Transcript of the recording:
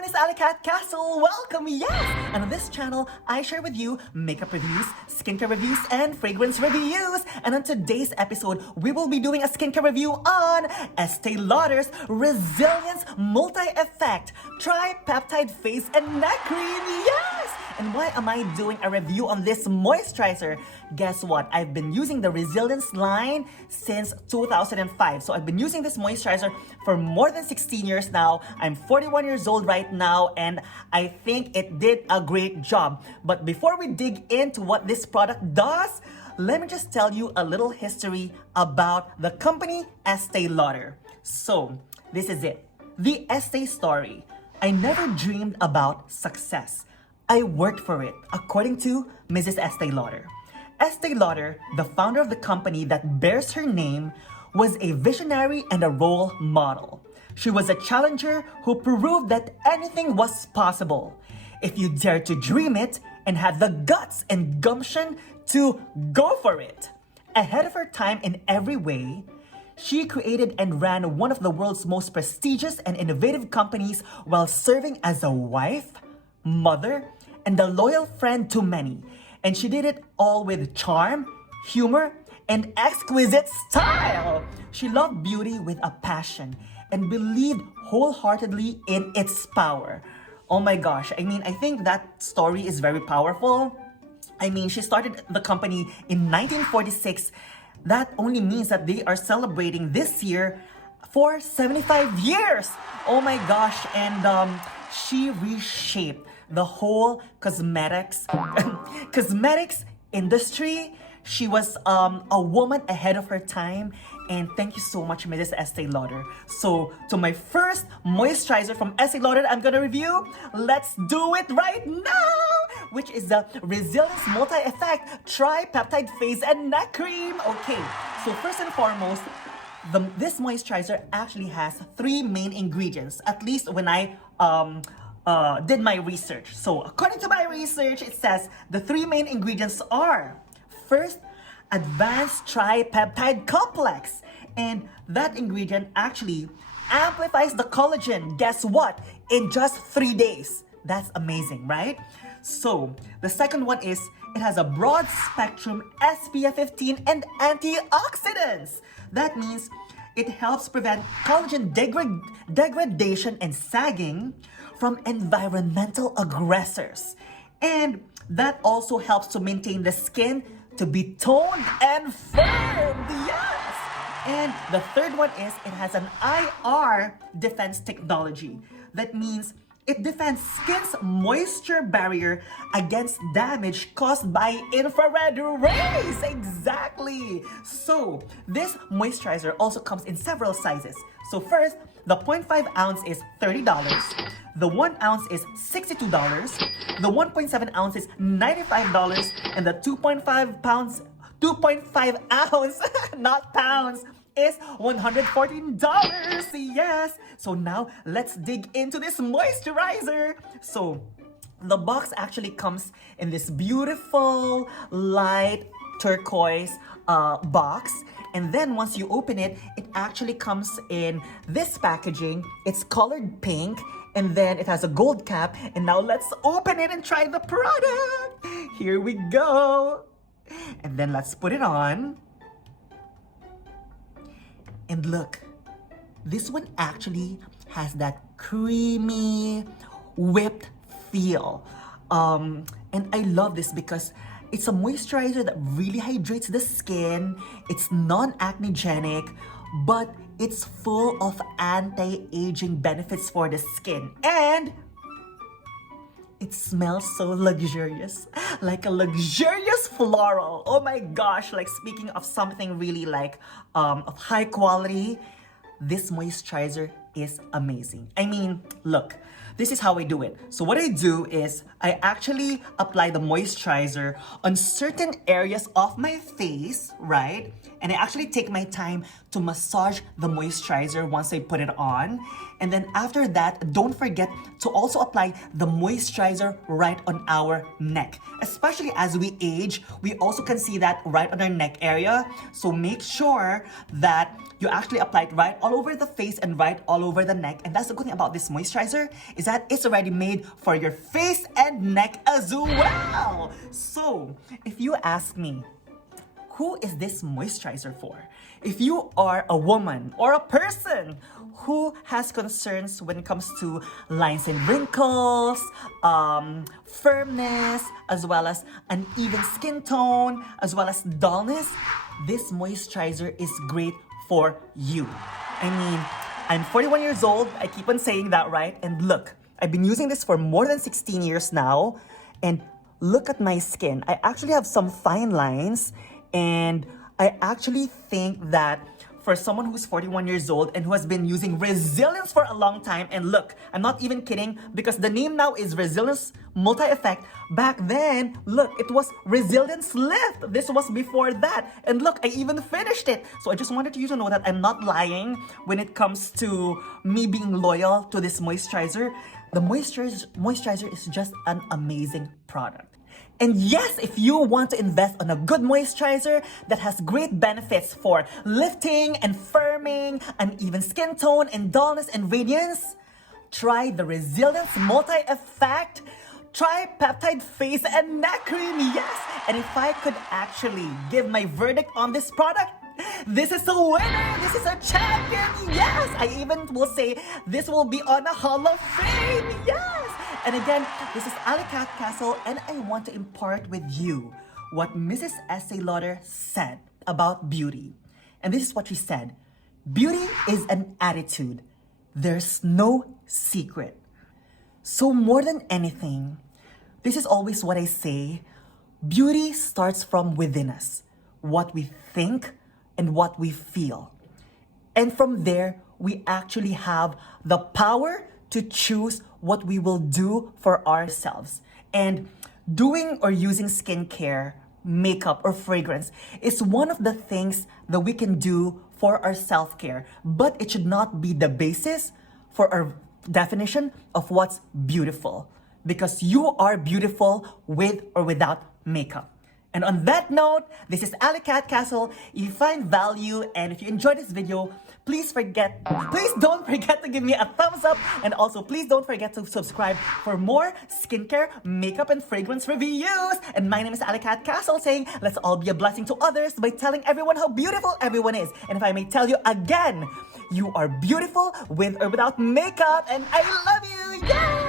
everyone, it's Allycat Castle. Welcome, yes! And on this channel, I share with you makeup reviews, skincare reviews, and fragrance reviews. And on today's episode, we will be doing a skincare review on Estee Lauder's Resilience Multi-Effect Tri-Peptide Face and Neck Cream. Yes! And why am I doing a review on this moisturizer? Guess what? I've been using the Resilience line since 2005. So I've been using this moisturizer for more than 16 years now. I'm 41 years old right now, and I think it did a great job. But before we dig into what this product does, let me just tell you a little history about the company Estee Lauder. So this is it. The Estee story. I never dreamed about success. I worked for it, according to Mrs. Estee Lauder. Estee Lauder, the founder of the company that bears her name, was a visionary and a role model. She was a challenger who proved that anything was possible if you dared to dream it and had the guts and gumption to go for it. Ahead of her time in every way, she created and ran one of the world's most prestigious and innovative companies while serving as a wife, mother, and a loyal friend to many. And she did it all with charm, humor, and exquisite style. She loved beauty with a passion and believed wholeheartedly in its power. Oh my gosh, I think that story is very powerful. She started the company in 1946. That only means that they are celebrating this year for 75 years. Oh my gosh, and she reshaped the whole cosmetics industry. She was a woman ahead of her time, and thank you so much, Mrs. Estee Lauder. So to my first moisturizer from Estee Lauder I'm gonna review, let's do it right now, which is the Resilience Multi-Effect Tri-Peptide Face and Neck Cream. Okay, so first and foremost, this moisturizer actually has three main ingredients, at least when I did my research. So according to my research, it says the three main ingredients are, first, advanced tripeptide complex. And that ingredient actually amplifies the collagen. Guess what? In just 3 days. That's amazing, right? So the second one is it has a broad spectrum SPF 15 and antioxidants. That means it helps prevent collagen degradation and sagging from environmental aggressors. And that also helps to maintain the skin to be toned and firm. Yes! And the third one is it has an IR defense technology. That means it defends skin's moisture barrier against damage caused by infrared rays. Exactly. So this moisturizer also comes in several sizes. So first, the 0.5 ounce is $30. The 1 ounce is $62. The 1.7 ounce is $95. And the 2.5 ounce, not pounds, is $114. Yes. So now let's dig into this moisturizer. So the box actually comes in this beautiful light turquoise box. And then once you open it, it actually comes in this packaging. It's colored pink, and then it has a gold cap. And now let's open it and try the product. Here we go. And then let's put it on. And look, this one actually has that creamy, whipped feel. And I love this because it's a moisturizer that really hydrates the skin. It's non-acnegenic, but it's full of anti-aging benefits for the skin. And it smells so luxurious, like a luxurious floral. Oh my gosh, like speaking of something really like of high quality, this moisturizer is amazing. Look, this is how I do it. So what I do is I actually apply the moisturizer on certain areas of my face, right? And I actually take my time to massage the moisturizer once I put it on. And then after that, don't forget to also apply the moisturizer right on our neck. Especially as we age, we also can see that right on our neck area. So make sure that you actually apply it right all over the face and right all all over the neck. And that's the good thing about this moisturizer, is that it's already made for your face and neck as well. So, if you ask me, who is this moisturizer for? If you are a woman or a person who has concerns when it comes to lines and wrinkles, firmness, as well as uneven skin tone, as well as dullness, this moisturizer is great for you. I mean, I'm 41 years old, I keep on saying that, right? And look, I've been using this for more than 16 years now, and look at my skin. I actually have some fine lines, and I actually think that for someone who's 41 years old and who has been using Resilience for a long time, and look, I'm not even kidding, because the name now is Resilience Multi-Effect. Back then, look, it was Resilience Lift. This was before that. And look, I even finished it. So I just wanted you to know that I'm not lying when it comes to me being loyal to this moisturizer. The moisturizer is just an amazing product. And yes, if you want to invest on a good moisturizer that has great benefits for lifting and firming, uneven skin tone and dullness and radiance, try the Resilience Multi-Effect Tri-Peptide Face and Neck Cream, yes! And if I could actually give my verdict on this product, this is a winner! This is a champion! Yes! I even will say this will be on a Hall of Fame! Yes! And again, this is Allycat Castle, and I want to impart with you what Mrs. Estee Lauder said about beauty. And this is what she said: beauty is an attitude. There's no secret. So more than anything, this is always what I say: beauty starts from within us, what we think and what we feel. And from there, we actually have the power to choose what we will do for ourselves. And doing or using skincare, makeup, or fragrance is one of the things that we can do for our self-care, but it should not be the basis for our definition of what's beautiful, because you are beautiful with or without makeup. And on that note, this is Allycat Castle. If you find value and if you enjoyed this video, please don't forget to give me a thumbs up, and also please don't forget to subscribe for more skincare, makeup, and fragrance reviews. And my name is Allycat Castle, saying let's all be a blessing to others by telling everyone how beautiful everyone is. And if I may tell you again, you are beautiful with or without makeup, and I love you. Yay!